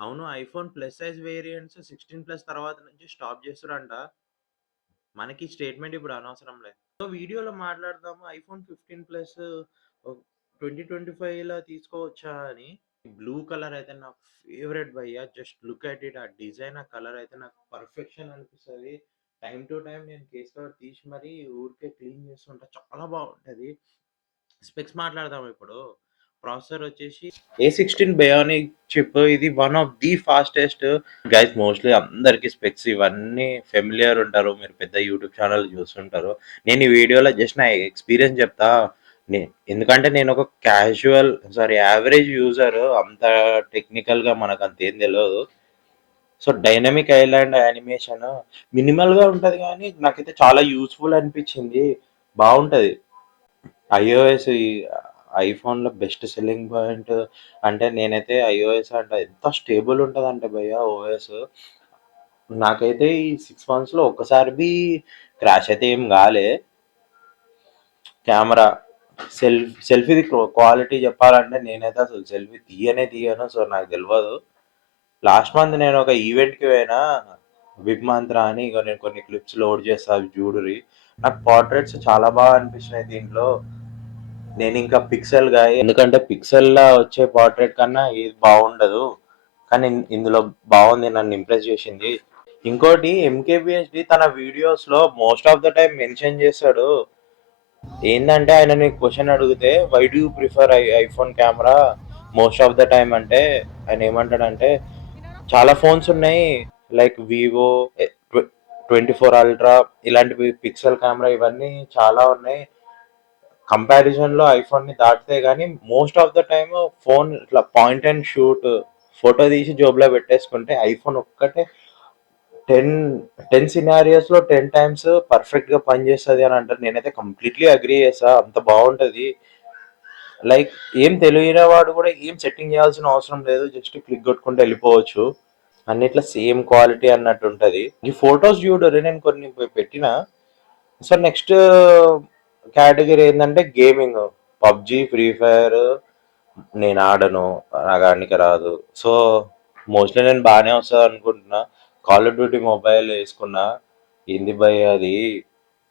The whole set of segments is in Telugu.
అవును. ఐఫోన్ ప్లస్ సైజ్ వేరియంట్స్ 16+ తర్వాత నుంచి స్టాప్ చేస్తుర్రంట. మనకి స్టేట్‌మెంట్ ఇప్పుడు అనవసరంలే. సో, వీడియోలో మాట్లాడదాము ఐఫోన్ 15 ప్లస్ 2025లో తీసుకోవచ్చా అని. బ్లూ కలర్ అయితే నా ఫేవరెట్ భయ్యా. Just look at it. ఆ డిజైన్, ఆ కలర్ అయితే నాకు పర్ఫెక్షన్ అనిపిస్తది. టైమ్ టు టైమ్ నేను కేస్ కవర్ తీసి మరీ ఊరికే క్లీన్ చేస్తుంటా. చాలా బావుంటది. స్పెక్స్ మాట్లాడదాం ఇప్పుడు. ప్రాసెసర్ వచ్చేసి A16 బయోనిక్ చిప్. ఇది one of the fastest. Guys mostly అందరికి స్పెక్స్ ఇవన్నీ ఫెమిలియర్ ఉంటారు. మీరు పెద్ద యూట్యూబ్ ఛానెల్ చూస్తుంటారు. నేను ఈ వీడియోలో జస్ట్ నా ఎక్స్‌పీరియన్స్ చెప్తా. నే ఎందుకంటే నేను ఒక యావరేజ్ యూజర్. అంత టెక్నికల్‌గా మనకంత ఏం తెలవదు. సో, డైనమిక్ ఐలాండ్ యానిమేషన్ మినిమల్‌గా ఉంటది గానీ, నాకైతే చాలా యూజ్‌ఫుల్ అనిపించింది. బావుంటది. ఐఓఎస్ ఈ ఐఫోన్‌లో బెస్ట్ సెల్లింగ్ పాయింట్ అంటే నేనైతే ఐఓఎస్ అంటే ఎంత స్టేబుల్ ఉంటదంటే భయ్యా ఓఎస్. నాకైతే ఈ 6 మంత్స్‌లో ఒక్కసారి క్రాష్ అయితే ఏం గాలే. కెమెరా సెల్ఫీది క్వాలిటీ చెప్పాలంటే నేనైతే అసలు సెల్ఫీ తీయను. సో, నాకు తెలవదు. లాస్ట్ మంత్ నేను ఒక ఈవెంట్‌కి పోయినా. బిగ్ మంత్రా అని. ఇగో నేను కొన్ని క్లిప్స్ లోడ్ చేస్తా అవి చూడుర్రి. నాకు పోర్ట్రేట్స్ చాలా బాగా అనిపించినాయి దీంట్లో. నేనింకా పిక్సెల్‌గా ఎందుకంటే పిక్సెల్‌లా వచ్చే పోర్ట్రేట్ కన్నా ఇది బాగుండదు. కానీ ఇందులో బాగుంది. నన్ను ఇంప్రెస్ చేసింది. ఇంకోటి ఎంకేబీహెచ్‌డి తన వీడియోస్‌లో most of the time mention చేస్తాడు. ఏందంటే ఆయన నీకు క్వశ్చన్ అడిగితే why do you prefer iPhone camera most of the time అంటే ఆయన ఏమంటాడంటే చాలా ఫోన్స్ ఉన్నాయి. లైక్ వివో 24 అల్ట్రా ఇలాంటివి పిక్సెల్ కెమెరా ఇవన్నీ చాలా ఉన్నాయి. కంపారిజన్ లో ఐఫోన్ ని దాటితే గానీ most of the time phone ఇట్లా పాయింట్ అండ్ షూట్ ఫోటో తీసి జోబులో పెట్టేసుకుంటే ఐఫోన్ ఒక్కటే 10 10 సినారియోస్ లో 10 టైమ్స్ పర్ఫెక్ట్ గా పనిచేస్తుంది అని అంటారు. నేనైతే కంప్లీట్లీ అగ్రీ చేస్తా. అంత బాగుంటది. లైక్ ఏం తెలియని వాడు కూడా ఏం సెట్టింగ్ చేయాల్సిన అవసరం లేదు. జస్ట్ క్లిక్ కొట్టుకుంటే వెళ్ళిపోవచ్చు. అన్నిట్లో సేమ్ క్వాలిటీ అన్నట్టు ఉంటది. ఈ ఫొటోస్ చూడు నేను కొన్ని పెట్టిన. సో నెక్స్ట్ కేటగిరీ ఏంటంటే గేమింగ్. పబ్జి, ఫ్రీ ఫైర్ నేను ఆడను. నాకు ఆడనికి రాదు. సో మోస్ట్లీ నేను బాగానే వస్తుంది అనుకుంటున్నా. కాల్ ఆఫ్ డ్యూటీ మొబైల్ వేసుకున్నా. ఏంది భయ్ అది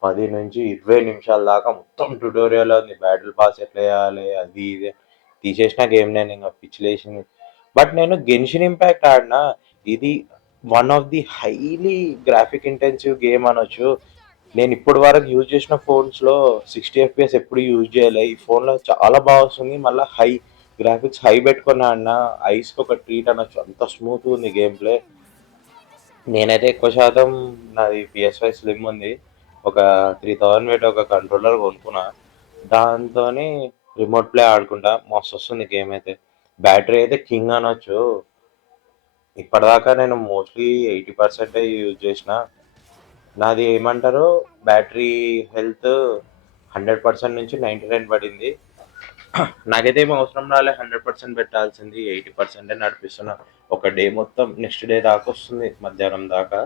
10 నుంచి 20 నిమిషాల దాకా మొత్తం ట్యుటోరియల్ ఉంది. బ్యాటిల్ పాస్ ఎట్లా చేయాలి అది ఇది తీసేసిన గేమ్ నేను ఇంకా పిచ్చిలేసింది. బట్ నేను గెన్షిన్ ఇంపాక్ట్ ఆడినా. ఇది one of the highly graphic intensive game అనొచ్చు. నేను ఇప్పటి వరకు యూజ్ చేసిన ఫోన్స్ లో 60 FPS ఎప్పుడు యూజ్ చేయలే. ఈ ఫోన్ లో చాలా బాగా వస్తుంది. మళ్ళీ గ్రాఫిక్స్ హై పెట్టుకున్నా అన్న ఐస్ కి ఒక ట్రీట్ అనొచ్చు. అంత స్మూత్ ఉంది గేమ్ ప్లే. నేనైతే ఎక్కువ శాతం నాది PS5 స్లిమ్ ఉంది. ఒక 3000 పెట్టి ఒక కంట్రోలర్ కొనుక్కున్నా. దాంతో రిమోట్ ప్లే ఆడుకుంటా. మస్తు వస్తుంది గేమ్ అయితే. బ్యాటరీ అయితే కింగ్ అనొచ్చు. ఇప్పటిదాకా నేను మోస్ట్లీ 80% యూజ్ చేసిన. నాది ఏమంటారు బ్యాటరీ హెల్త్ 100% నుంచి 99 పడింది. నాకైతే ఏం అవసరం రాలే 100% పెట్టాల్సింది. 80% నడిపిస్తున్నా. ఒక డే మొత్తం నెక్స్ట్ డే దాకా వస్తుంది మధ్యాహ్నం దాకా.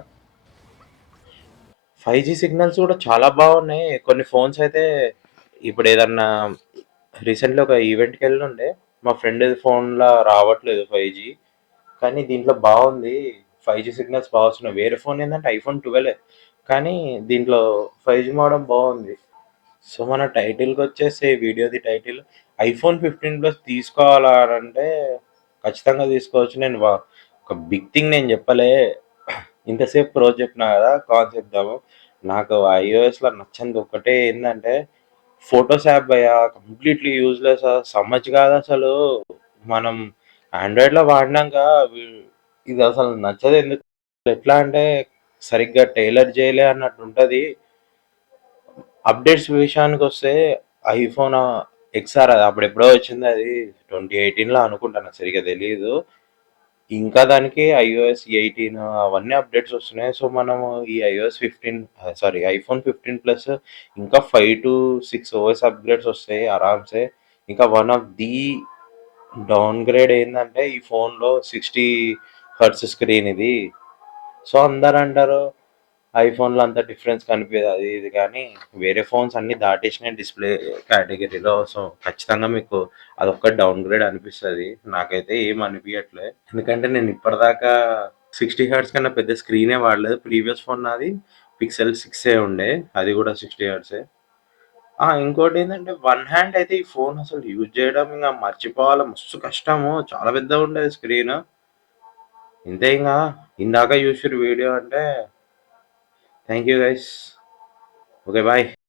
5G సిగ్నల్స్ కూడా చాలా బాగున్నాయి. కొన్ని ఫోన్స్ అయితే ఇప్పుడు ఏదన్నా రీసెంట్లీ ఒక ఈవెంట్కి వెళ్ళుండే. మా ఫ్రెండ్ ఫోన్లో రావట్లేదు 5G. కానీ దీంట్లో బాగుంది. 5G సిగ్నల్స్ బాగా వస్తున్నాయి. వేరే ఫోన్ ఏంటంటే ఐఫోన్ 12 కానీ దీంట్లో 5G మోడల్ బాగుంది. సో మన టైటిల్కి వచ్చేసి వీడియోది టైటిల్ ఐఫోన్ 15+ తీసుకోవాలా అని అంటే ఖచ్చితంగా తీసుకోవచ్చు. ఒక బిగ్ థింగ్ నేను చెప్పలే. ఇంతసేపు ప్రో చెప్పినా కదా కాన్ చెప్దాము. నాకు ఐఓఎస్లో నచ్చింది ఒకటే ఏంటంటే ఫొటోస్ యాప్ భయ్యా కంప్లీట్లీ యూజ్లెస్. సమజ్ కాదు అసలు. మనం ఆండ్రాయిడ్లో వాడినాక ఇది అసలు నచ్చదు. ఎందుకు ఎట్లా అంటే సరిగ్గా టైలర్ చేయలే అన్నట్టు ఉంటుంది. అప్డేట్స్ విషయానికి వస్తే ఐఫోన్ ఎక్స్ఆర్ అది అప్పుడు ఎప్పుడో వచ్చింది. అది 2018లో అనుకుంటా. నాకు సరిగ్గా తెలియదు. ఇంకా దానికి iOS 18 అవన్నీ అప్డేట్స్ వస్తున్నాయి. సో మనము ఈ ఐఫోన్ 15+ ఇంకా 5 to 6 ఓఎస్ అప్గ్రేడ్స్ వస్తాయి ఆరామ్సే. ఇంకా one of the down grade ఏంటంటే ఈ ఫోన్లో 60 హెర్ట్జ్ స్క్రీన్ ఇది. సో అందరు అంటారు ఐఫోన్‌లో అంత డిఫరెన్స్ కనిపియదు అది ఇది గానీ, వేరే ఫోన్స్ అన్నీ దాటేసినాయి డిస్‌ప్లే కేటగరీలో. సో, ఖచ్చితంగా మీకు అదొక్కటి డౌన్‌గ్రేడ్ అనిపిస్తది. నాకైతే ఏం అనిపియట్లే. ఎందుకంటే నేను ఇప్పటిదాకా 60 హెర్ట్జ్ కన్నా పెద్ద స్క్రీనే వాడలేదు. ప్రీవియస్ ఫోన్ నాది పిక్సెల్ 6 ఉండే. అది గూడా 60 హెర్ట్జే. ఇంకోటేంటంటే వన్ హ్యాండ్ అయితే ఈ ఫోన్ అసలు యూజ్ చేయడం ఇంగ మర్చిపోవాలి. మస్తు కష్టము. చాలా పెద్దగుండేది స్క్రీను. ఇంతే ఇంగా ఇందాక చూసిర్రు వీడియో అంటే thank you guys. Okay. Bye.